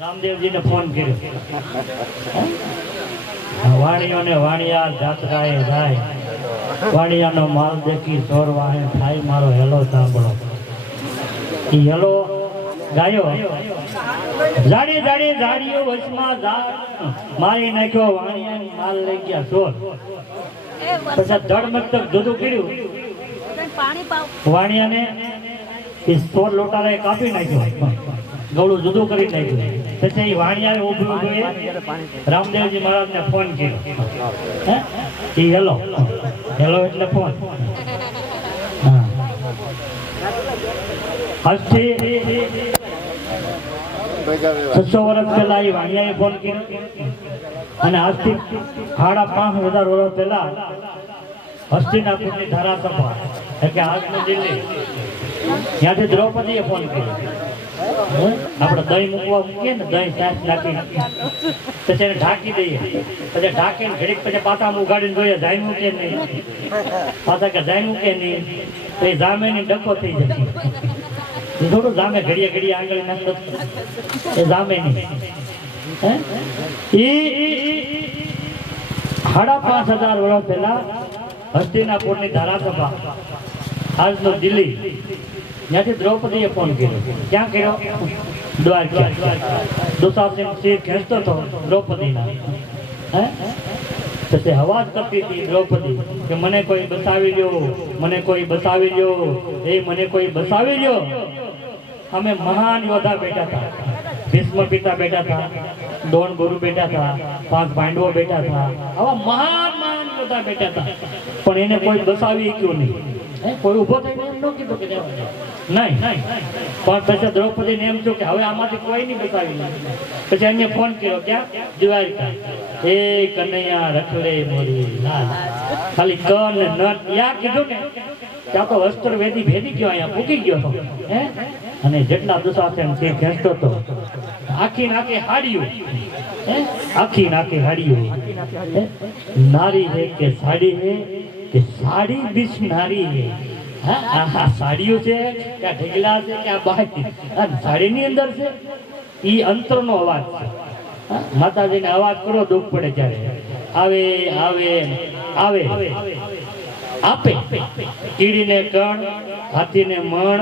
રામદેવજીને phone કર્યો, વાણિયોને વાણિયા જાત્રાએ જાય, વાણિયાનો માલ દેખી ચોર વાહે થાય, મારો હેલો સાંભળો. ઈ હેલો ગાયો, જાડી જાડી જાડીઓ વચમાં મારી નાખ્યો, વાણિયાનો માલ લઈ ગયા ચોર. પછી ધડમક જુદું કર્યું, વાણિયાને ચોર લોટારાએ કાપી નાખ્યો, ગળું જુદું કરી નાખ્યું. પછી વાણિયાએ ઊભું રામદેવજી મહારાજને ફોન કર્યો. હેલો હેલો એટલે ફોન. આજથી 600 વર્ષ પહેલા એ વાણિયાએ ફોન કર્યો, અને આજથી 5,500 વર્ષ પહેલા હસ્તિનાપુરની ધારાસભા એટલે આજનું દિલ્હી, ત્યાંથી દ્રૌપદીએ ફોન કર્યો. આપણે દહીં મૂકીએ ને, દહીં છાશ નાખી પછી એને ઢાંકી દઈએ, પછી ઢાંકીને ઘડીક પછી પાછા ઉગાડીને જોઈએ જાય મૂકે નહીં, પાછા કે જાય મૂકે નહીં તો એ જામે ની ડકો થઈ જશે. એ થોડું જામે, ઘડીએ ઘડીએ આંગળી નાખતો એ જામે નહીં. 5,500 વર્ષ પહેલા હસ્તિનાપુરની ધારાસભા આજનો દિલ્હી, ત્યાંથી દ્રૌપદીએ ફોન કર્યો. ક્યાં કર્યો? દ્વારકા. દુશાસન સિંહ ખેંચતો હતો દ્રૌપદીના. પછી અવાજ કરતી હતી દ્રૌપદી કે મને કોઈ બસાવી લ્યો, મને કોઈ બસાવી લ્યો, એ મને કોઈ બસાવી લ્યો. અમે મહાન યોદ્ધા બેઠા હતા, ભીષ્મ પિતા બેઠા હતા, દોણ ગુરુ બેઠા હતા, 5 પાંડવો બેઠા હતા, આવા મહાન મહાન યોદ્ધા બેઠા હતા, પણ એને કોઈ બસાવી ગયું નહીં. કોઈ ઉભો થઈને એમ ન કીધું કે નહીં. પણ પછી દ્રૌપદીને એમ થયું કે હવે આમાંથી કોઈ નહીં બસાવી. પછી એને ફોન કર્યો, ક્યાં? દ્વારકા. એ કનૈયા રખડે મોરી લાલ, ખાલી કન ને નટ યા કીધું ને, ત્યાં તો વસ્ત્ર વેદી ભેદી ગયો, અહીંયા પૂકી ગયો હતો. અને જેટલા દુશાસન છે ખેંચતો હતો, આખી નાખી હાડ્યું, આખી નાખી હાડ્યું. નારી હે કે સાડી હે, કે સાડી બીચ નારી હે. આ સાડીઓ છે કે આ ઢગલા છે કે આ બાઈ, સાડીની અંદર છે. ઈ અંતરનો અવાજ છે. માતાજીને અવાજ કરો દુઃખ પડે ત્યારે. આવે આવે આવે આપે, કીડીને કણ, હાથીને મણ,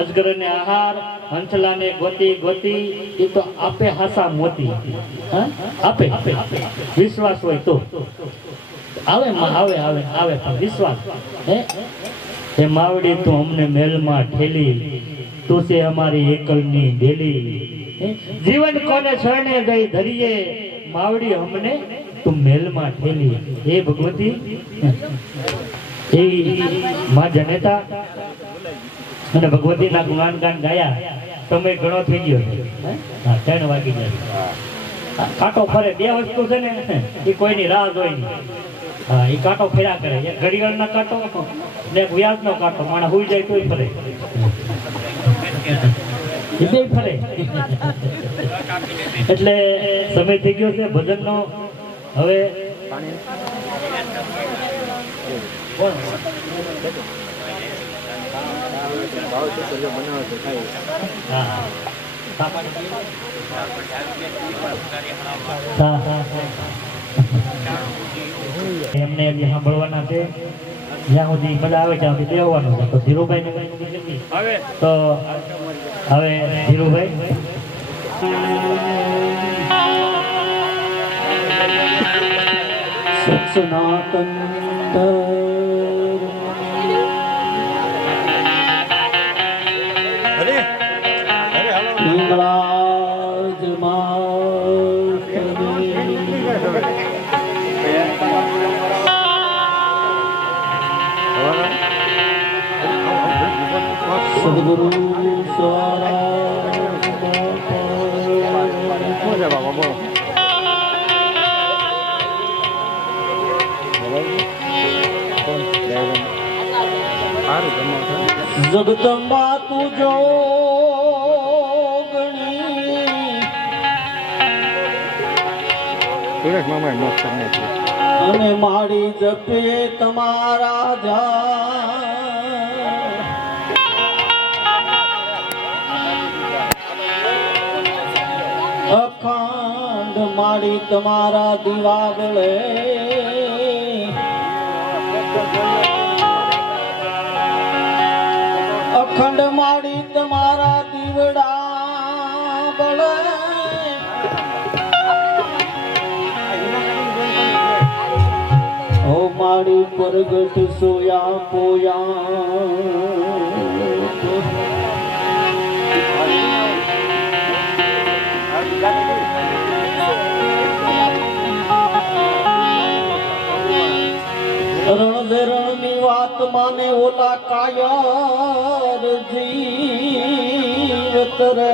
અજગરને આહાર, હંસલાને ગોતી ગોતી, એ તો આપે હાસા મોતી. આપે વિશ્વાસ હોય તો આવે આવે આવે આવે વિશ્વાસ. હે માવડી તું અમને મેલમાં ઠેલી, તું છે અમારી એકલની ડેલી. જીવન કોને શરણે ગઈ ધરીએ, માવડી અમને તું મેલમાં ઠેલી. હે ભગવતી, એ માં જનેતા અને ભગવતીના ગુણાનગાન ગાયા. સમય ઘણો થઈ ગયો, 3 વાગી જાય. કાંટો ફરે, 2 વસ્તુ છે ને એ કોઈની રાહ જોઈ નહીં. એ કાંટો ફેરા કરે, એક ઘડિયાળનો કાંટો ને એક વ્યાજનો કાંટો. માણસ હુઈ જાય તોય ફરે, એ બે ફરે. એટલે સમય થઈ ગયો છે ભજનનો. હવે એમને સાંભળવાના છે, જ્યાં સુધી મજા આવે ત્યાં સુધી દેવાનું છે. તો ધીરુભાઈ તો હવે ધીરુભાઈ સનાતન સદગુરુ જગદંબા તું જોગણી અને મારી જપે તમારા જા અખંડ માડી તમારા દિવાગળે અખંડ માડી તમારા દીવડા બળે ઓ માડી પ્રગટ સોયા પોયા રણની વાત માને ઓલા કાયર જીવત રે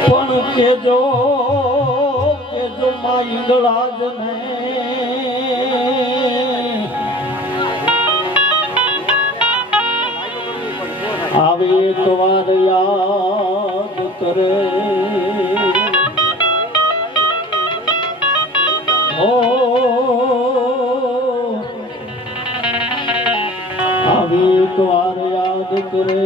પણ કેજો માં ઈંગળાજ ને આવે એક વાર યાદ કરે ઓ આવે એક વાર યાદ કરે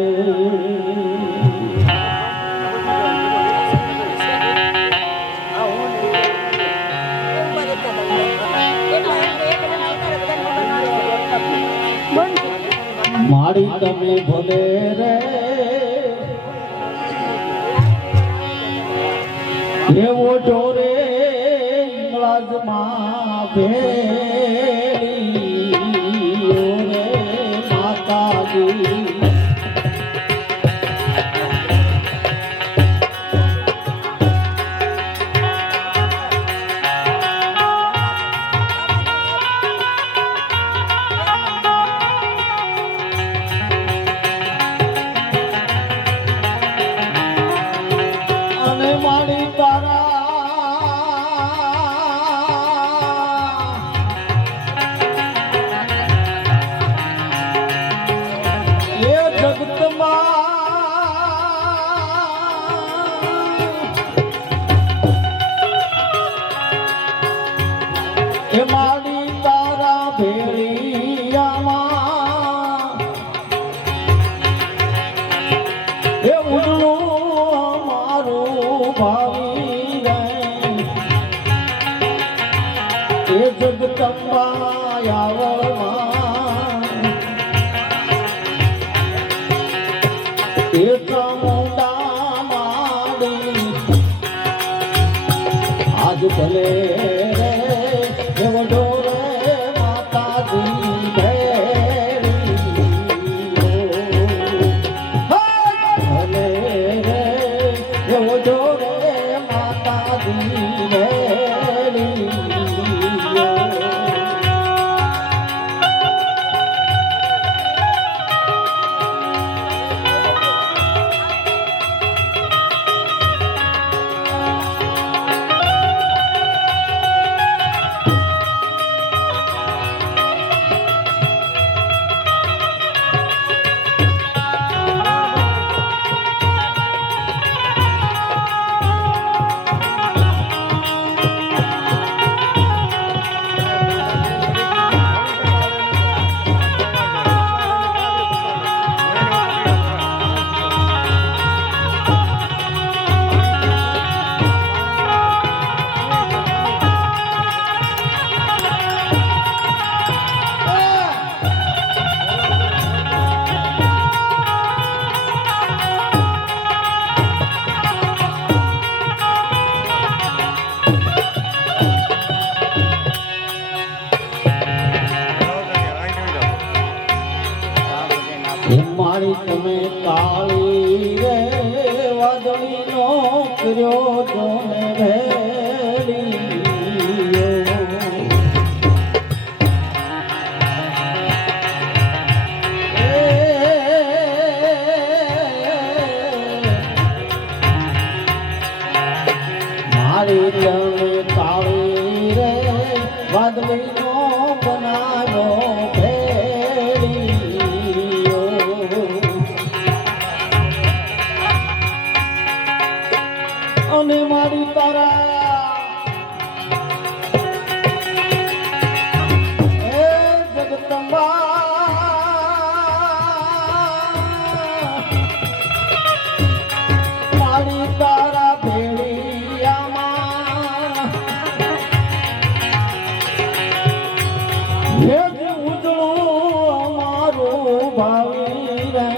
મારી તમે ભલે રે એવો ઢોરે ઇંગળાજમાં ભેળી રે માતાજી મારી તારા એ જગતમાં એ મારી તારા ભેળિયામાં એ ઉડલું મારું ભાવી રે એ જગદંબા આવળમાં એ ચામુંડા માડી આજ ભલે રે એવો ઢોરે માતાજી ભલે રે એવો ઢોરે માતાજી ભેળી મારી તમે કાળી રે વાદળી નો કર્યો જોને મારી તમે કાળી રે વાદળી નો બનાવ્યો ભેળી ભેળીઓ. અને મારી તારા એ જગદંબા મારી તારા ભેળિયામાં હેજ ઉજળું મારું ભાવી રે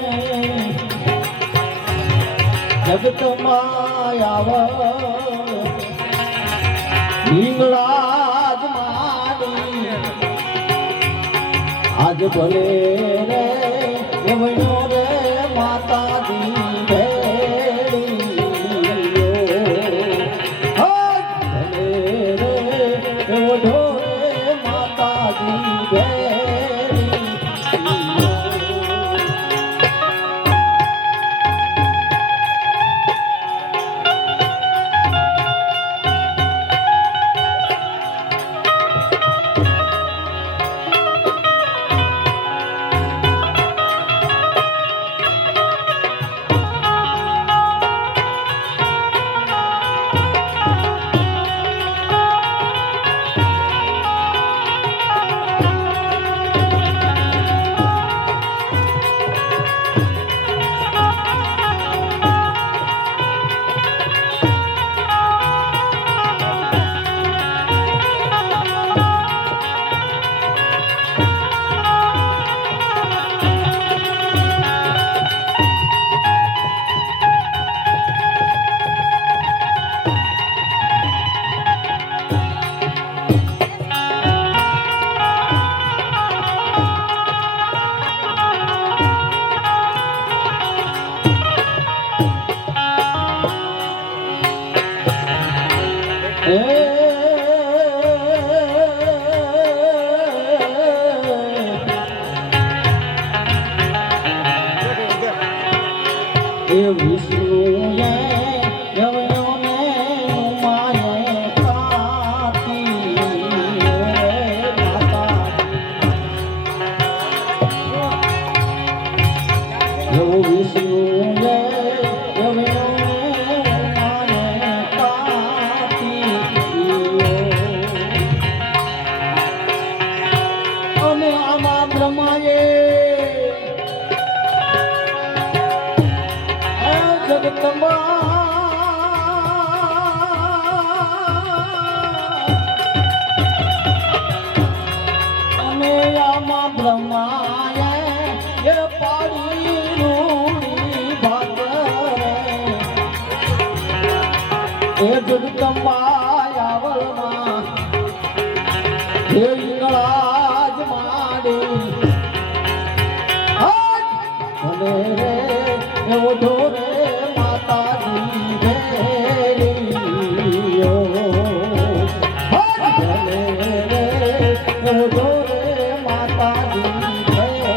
જગતમાં આવ હિંગળાજ મારી આજ ભલે રે એવયો રે માતાજી ભેળીઓ. આજ ભલે રે એવયો રે માતાજી ભેળીઓ. એ વિષ્ણુએ યવયોને માયે કાતી માતા વિષ્ણુએ યવયોને માયે કાતી અને આમાં બ્રહ્માએ જગદંબા અને આમાં બ્રહ્માએ એ પાડી રૂડી ભાગરે એ જગદંબા આવલમાં હે ઈંગળાજ માડી ભલે રે એવો ઢોરે માતાજી ભેળીઓ. ભલે રે એવો ઢોરે માતાજી ભેળીઓ.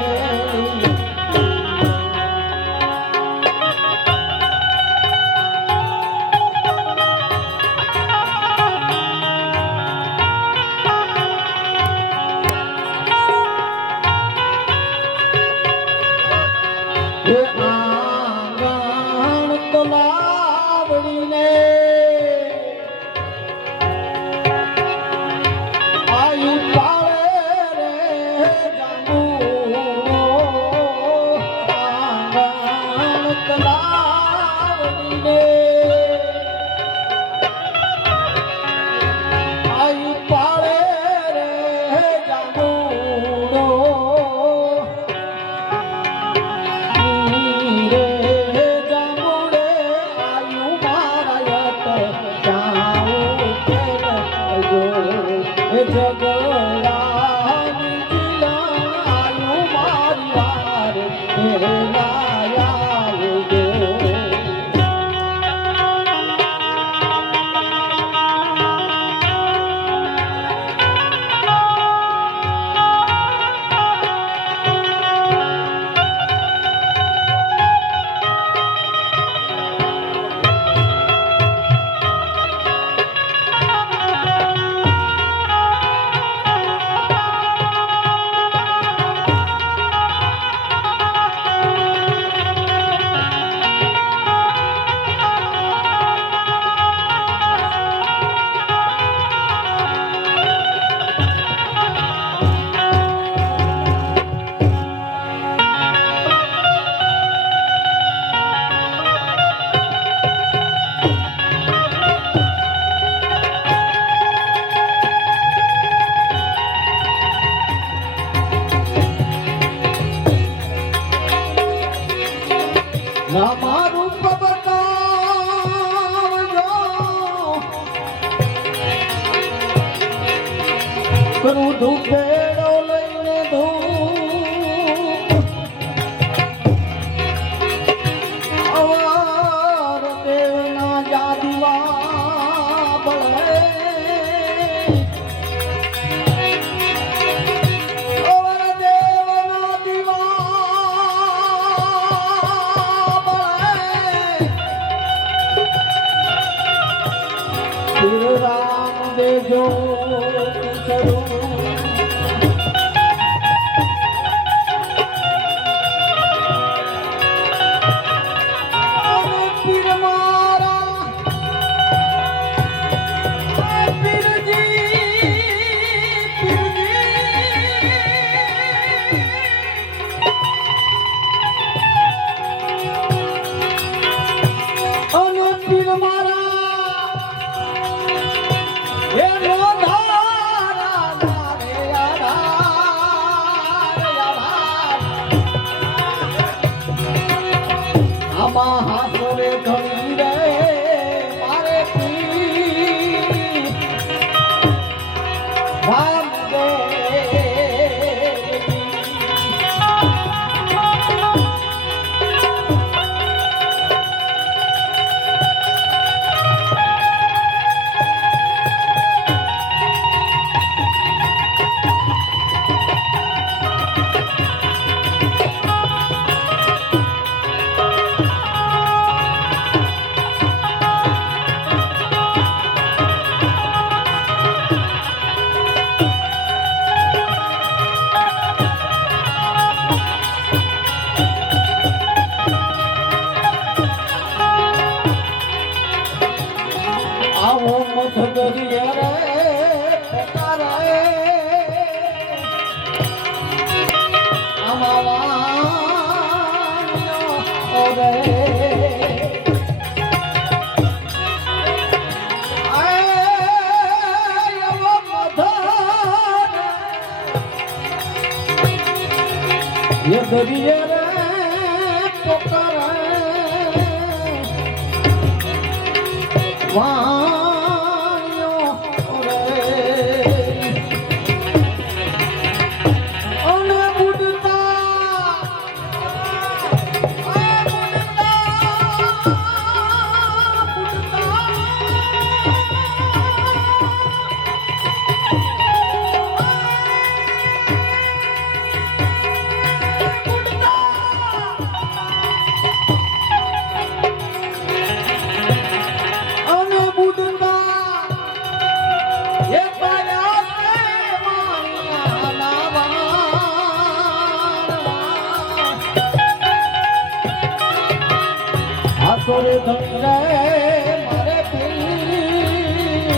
ના મારું બતાવજો કરું ધૂપેડો લઈને ધૂપ અવાર દેવના જાદવા બળે અવાર દેવના દીવા બળે રામ દેજો હાસરે ધણી રે મારે પી રામ દે આવો મધદરિયા રે પોતારે અમાવાનો ઓરે આવો મધર એ દરિયા રે પોતારે વાણ્યો રે અને બુડતા હાસરે ધણી રે મારે પી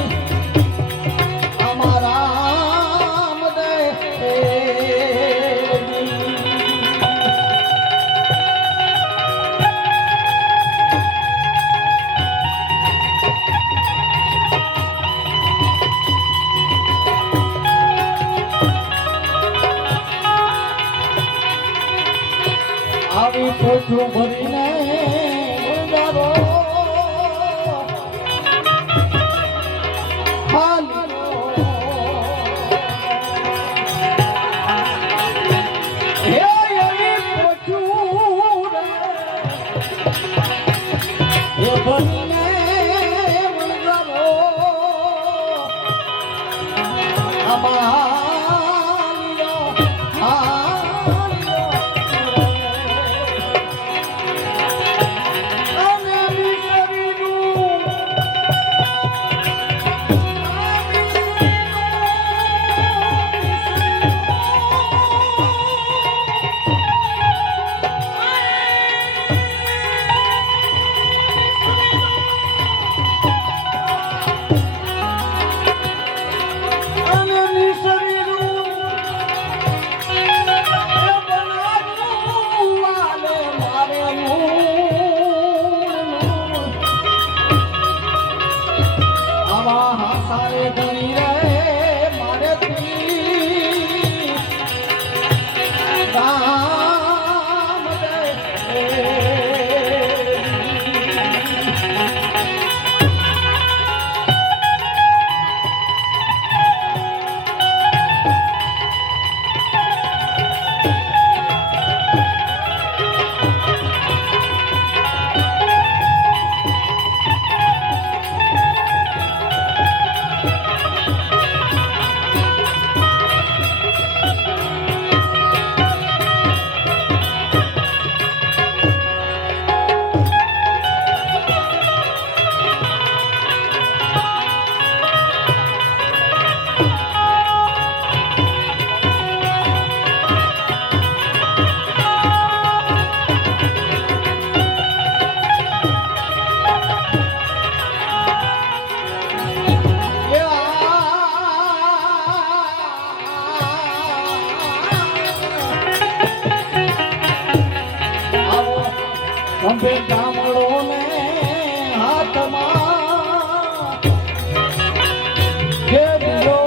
અમારા રામ દે આવી પોઠું ભરીને ઉજારો હાલ્યો હે એવી પોઠું રે ભરીને ઉજારો બે ગામડો ને હાથમાં ઘેર્યો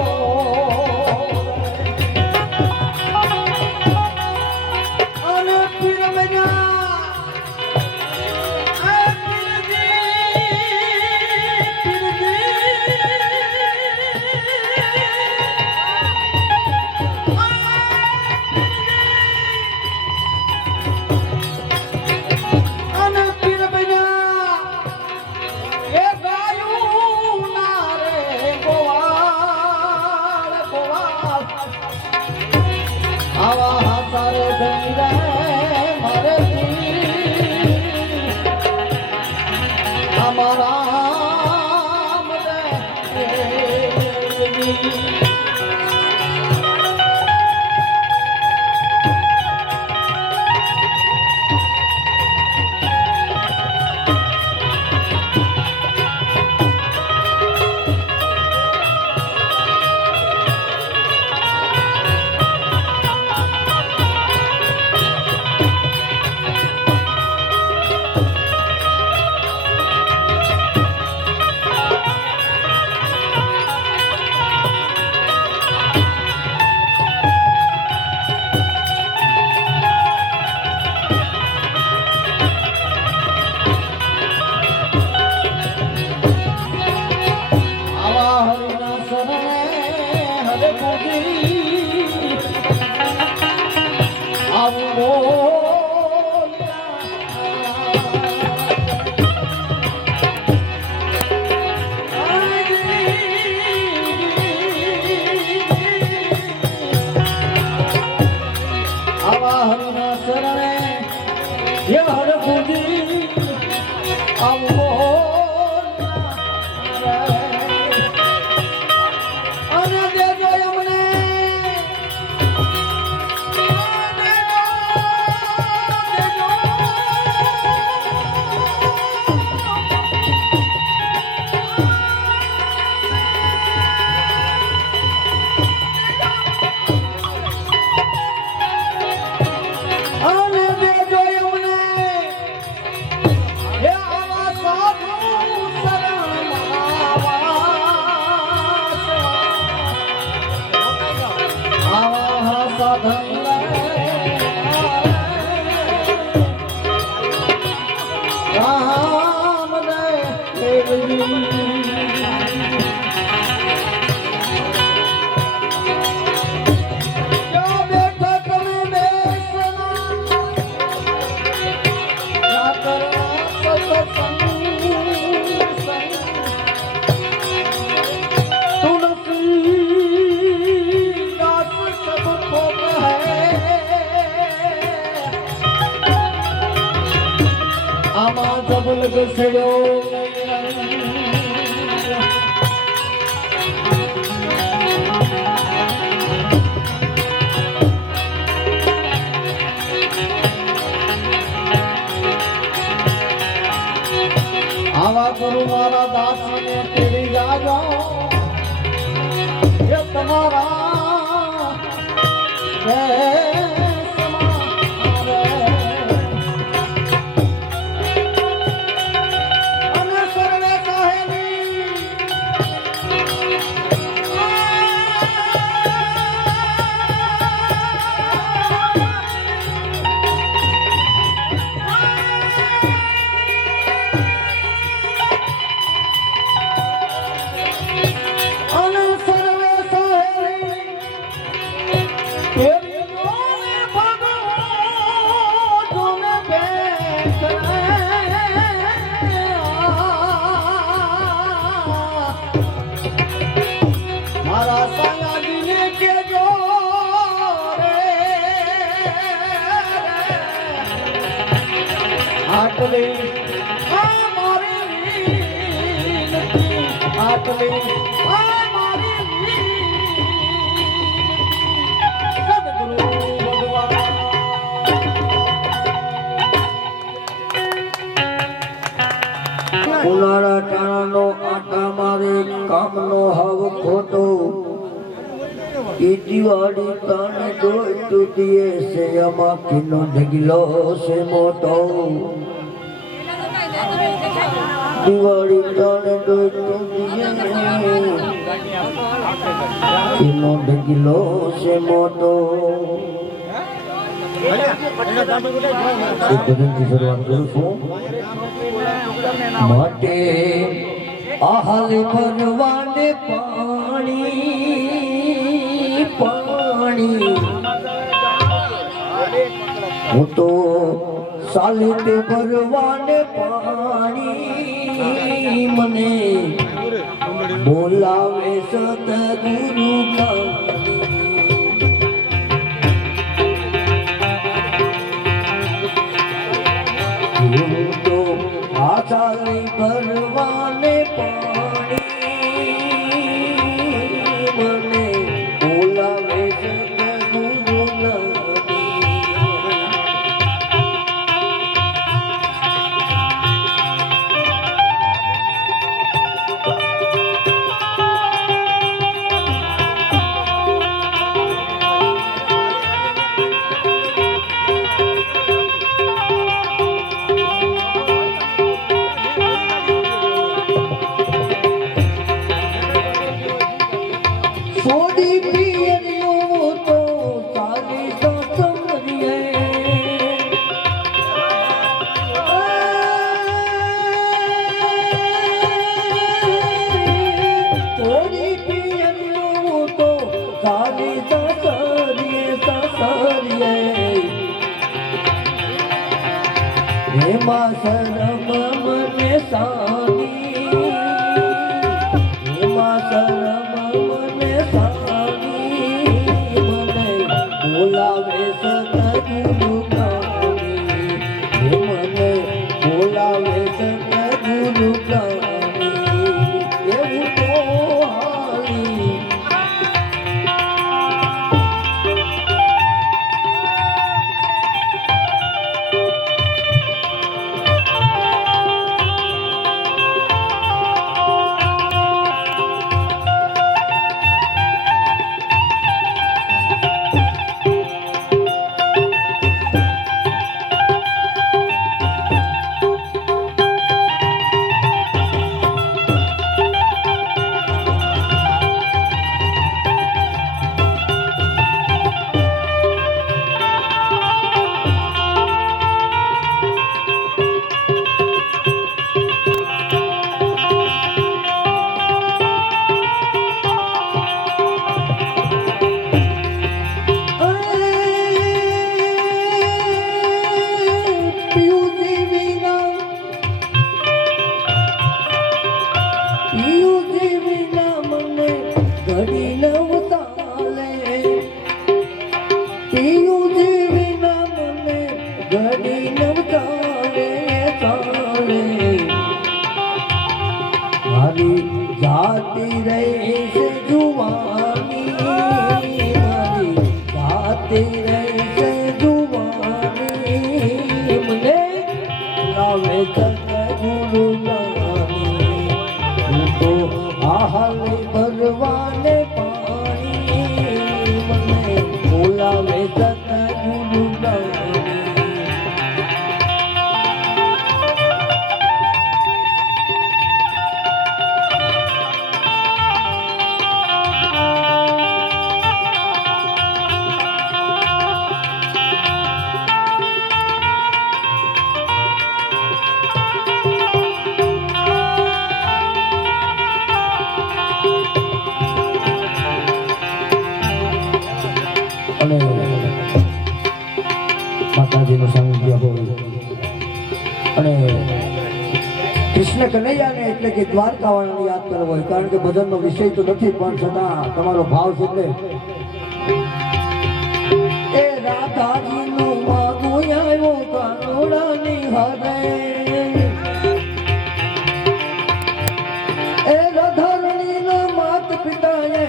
અને આવા હાસારે ધણી રે મારે અમારા મને આવા ગુરુ મારા દાસને તેડી જાજો એ તમારા અને સર્વે સાહેબી ઉનાળા ટાણાનો આટા મારે કામનો હાવ ખોટો ઈ દિવાળી તાને દોઈ તું દિયે છે અમા કિનો ઢગલો છે મોટો દિવાળી ત્રણ એનો ઢગલો છે મોટો ભજનથી શરૂઆત કરું છું માટે આહાલ ભરવાને પાણી પાણી હું તો સાલિતે ભરવાને પાણી મને બોલાવે સતગુરુ હું તો આ સાલી ભરવાને પાણી મને બોલાવે સતગુરુ સોડી પિયરિયો તો સાલી સસમરીએ સોડી પિયરિયો તો સાલી સસરીએ સસરીએ એમાં શરમ મને સાની એમાં શરમ બોલાવે સતગુરુ પ્રાણી મને બોલાવે સતગુરુ પ્રાણી એવું તો હાલી जाती रहे से जुवानी मारी जाती रहे से जुवानी मुझे लावे सतगुरु नानी तो आहाल भरवाने पानी मने बोलावे सतगुरु नानी અને માતાજીનું સાનિધ્ય હોય અને કૃષ્ણ કનૈયાને એટલે કે દ્વારકાવાળાને યાદ કરવો હોય કારણ કે ભજનનો વિષય તો નથી પણ છતાં તમારો ભાવ છે એટલે એ રાધાજીનું માગું આવ્યો કાનોડાની હરે એ રાધારણીના માત પિતાએ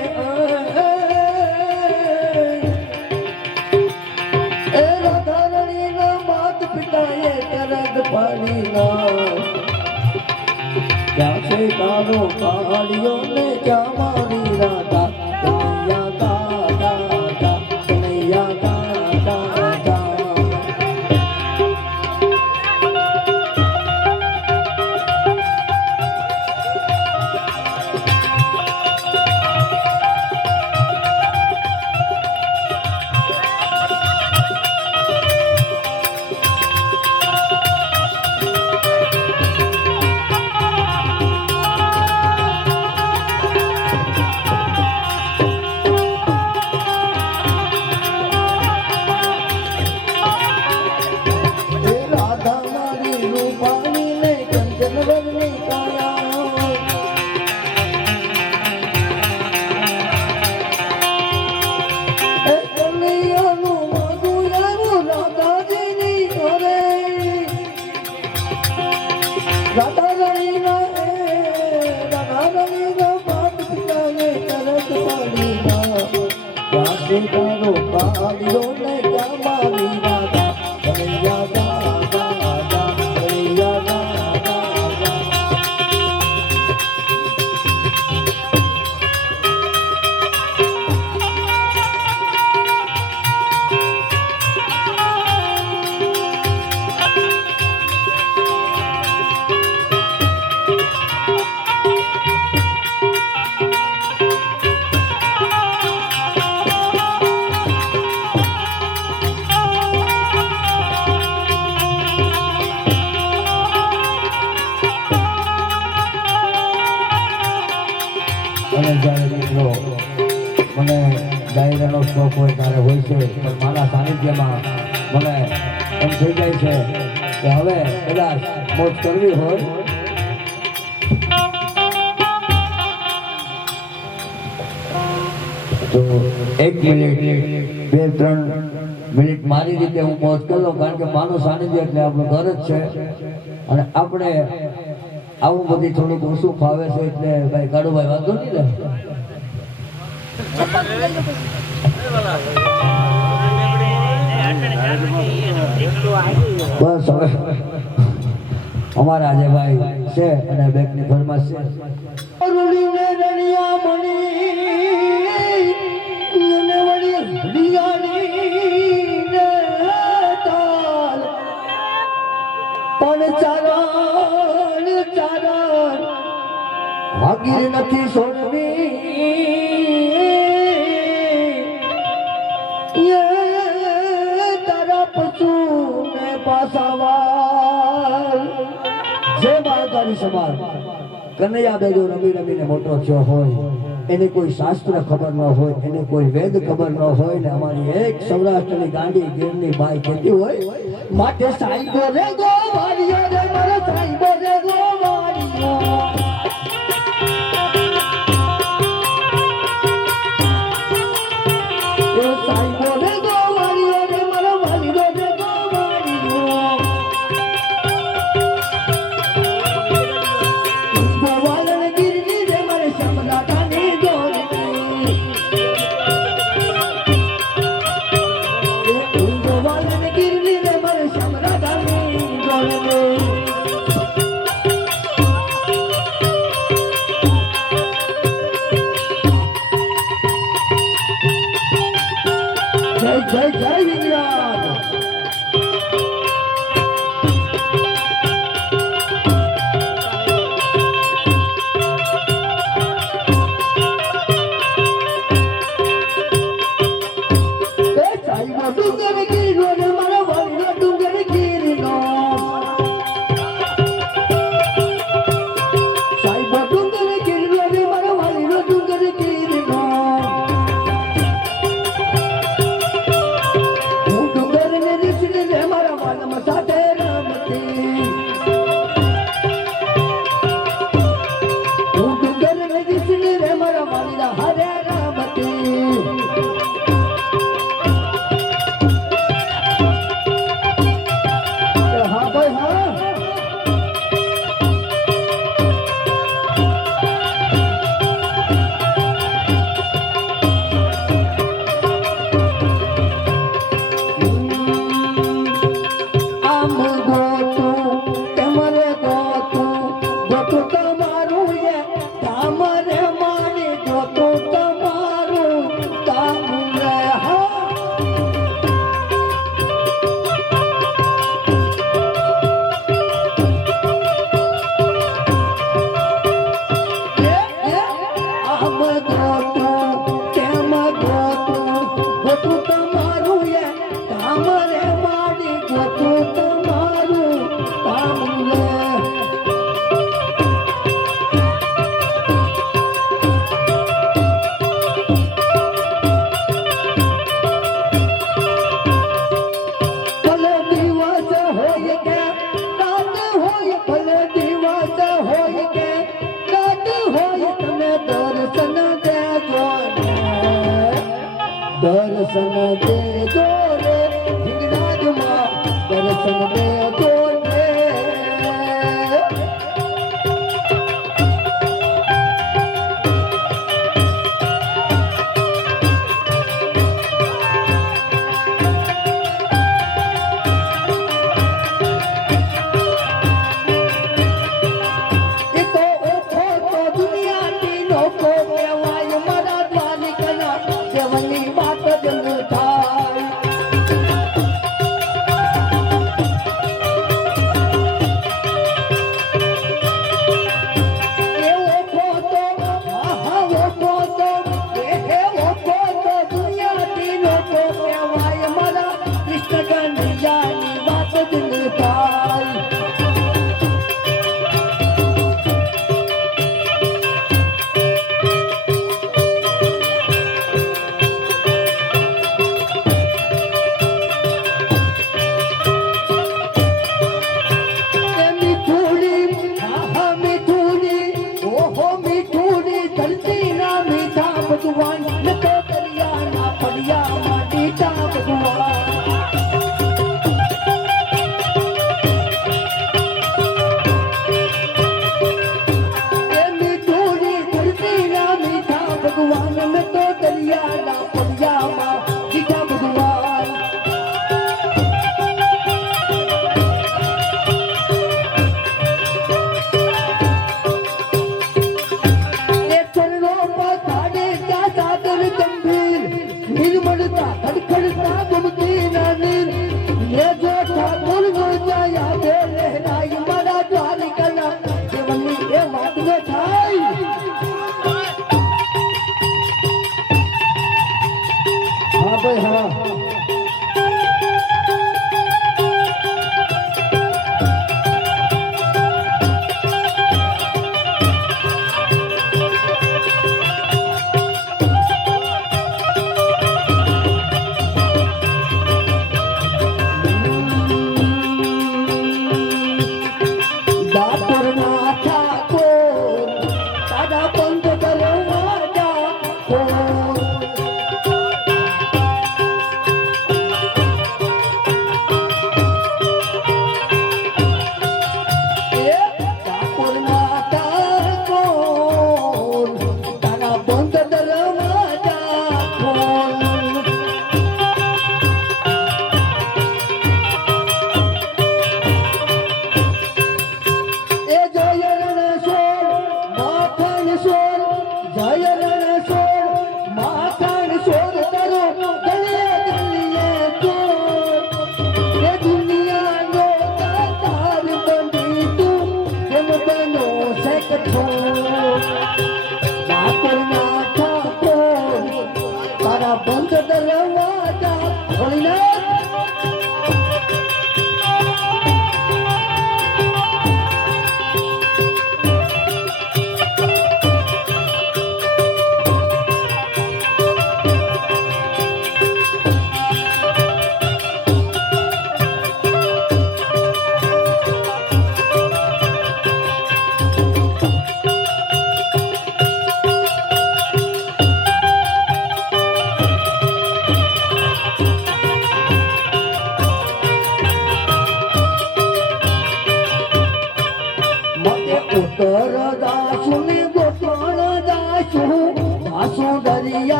क्या से तारो पहाड़ियों ने क्या मारी राधा कन्हैया गा कन्हैया गा માટે તારો કાઢ્યો ને ક્યાં મારી રાધા કનૈયા દાદા દાદા કનૈયા દાદા દાદા અને જ્યારે મિત્રો મને ડાયરાનો શોખ હોય ત્યારે હોય છે પણ મારા સાનિધ્યમાં મને એમ થઈ જાય છે કે હવે કદાચ મોજ કરવી હોય તો 1 મિનિટ 2-3 મિનિટ મારી રીતે હું મોજ કરી લઉં કારણ કે માનું સાનિધ્ય એટલે આપણું ઘર જ છે અને આપણે આવું બધી થોડુંક ઓછું ફાવે છે એટલે ભાઈ કાળુભાઈ વાંધો નહીં ને બસ હવે અમારા જે ભાઈ છે અને બેકની ફરમાશ છે રણીને રણિયા મણી ને વળી હરિયાળી ને તાલ પણ ચારણ ચારણ ભાગીર નથી છોડવી તારા પશુ ને પાસાવાલ જે બાળકાની સમાન કનૈયા બેજો રમી રમીને મોટો થયો હોય એને કોઈ શાસ્ત્ર ખબર ન હોય એને કોઈ વેદ ખબર ન હોય ને અમારી એક સૌરાષ્ટ્રની ગાંડી ગીરની બાઈ કહેતી હોય માટે સાઈબો રે ગો વારીઓ રે મારો સાઈબો રે ગો વારીઓ સાઈબો રે ગો વારીઓ રે મારો વાલીઓ રે ગો વારીઓ ગોવાલન ગીરની રે મારે સમરાટાની દોરણી ગોવાલન ગીરની રે મારે સમરાટાની દોરણી જય જય જય ઇન્દ્રિયાદ એ સાઈબો ડુંગર ગીરનો ને મારો વાલીનો ડુંગર ગીરનો સાઈબો ડુંગર ગીરનો ને મારો વાલીનો ડુંગર ગીરનો હું ડુંગર ને રીછને રે મારા વાલમ સાથે રમતી હું ડુંગર ને રીછને રે મારા વાલીના હારે રમતી હા ભાઈ હા આમ ગોતું તમારે ગોતું તમારું એ તમારે મારી ગોતું તમારું તામરે હા આમ ગોતું તેમ ગોતું તમારું એ તમારે મારી ગોતું તમારું તામરે ભલે દિવસ હોય કે રાત હોય ભલે દિવસ હોય કે રાત હોય તમે દર્શન દેજો દર્શન દેજો રે હિંગરાજમાં દર્શન દેજો રે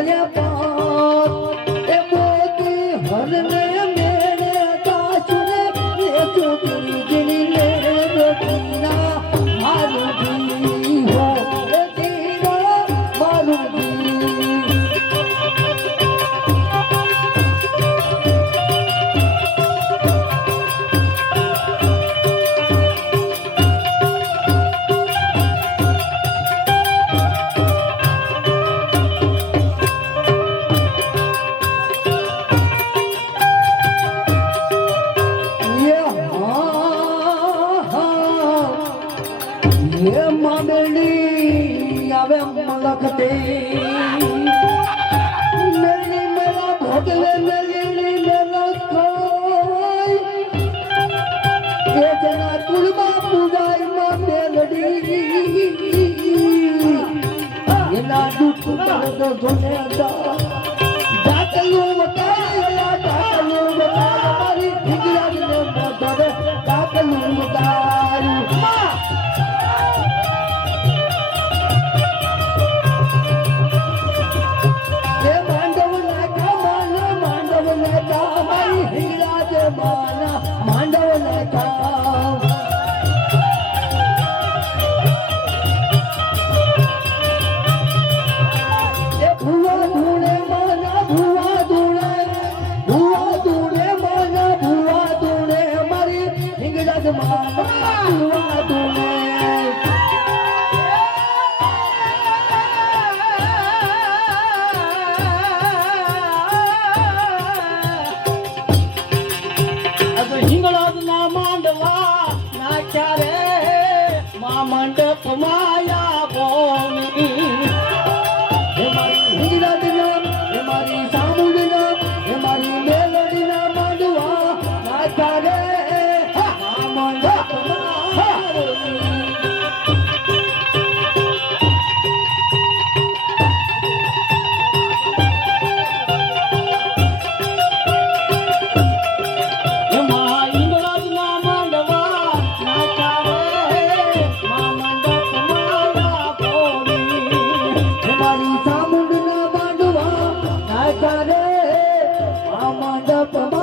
મારે પાપ એ મોતી હરને મેરે દાસુને એ ચોકરી જીને રોટીના મારું જી હો એ જીના મારું જી ये मामेली आवे मलकते मेरी मेरा भोगले मेरी मेरा खाई ये जना कुलमा पूजाई मां मेलडी ये ना दुख दर्द धुने दा डाकलू बताया डाकलू बताया मारी ठिकरा ने मदर डाकलू बताया મંડપ માયા બોની હે મારી હિંગળાજના હે મારી સામુંડના હે મારી મેલડીના માંડવા નાચા રે મંડપ મંડપ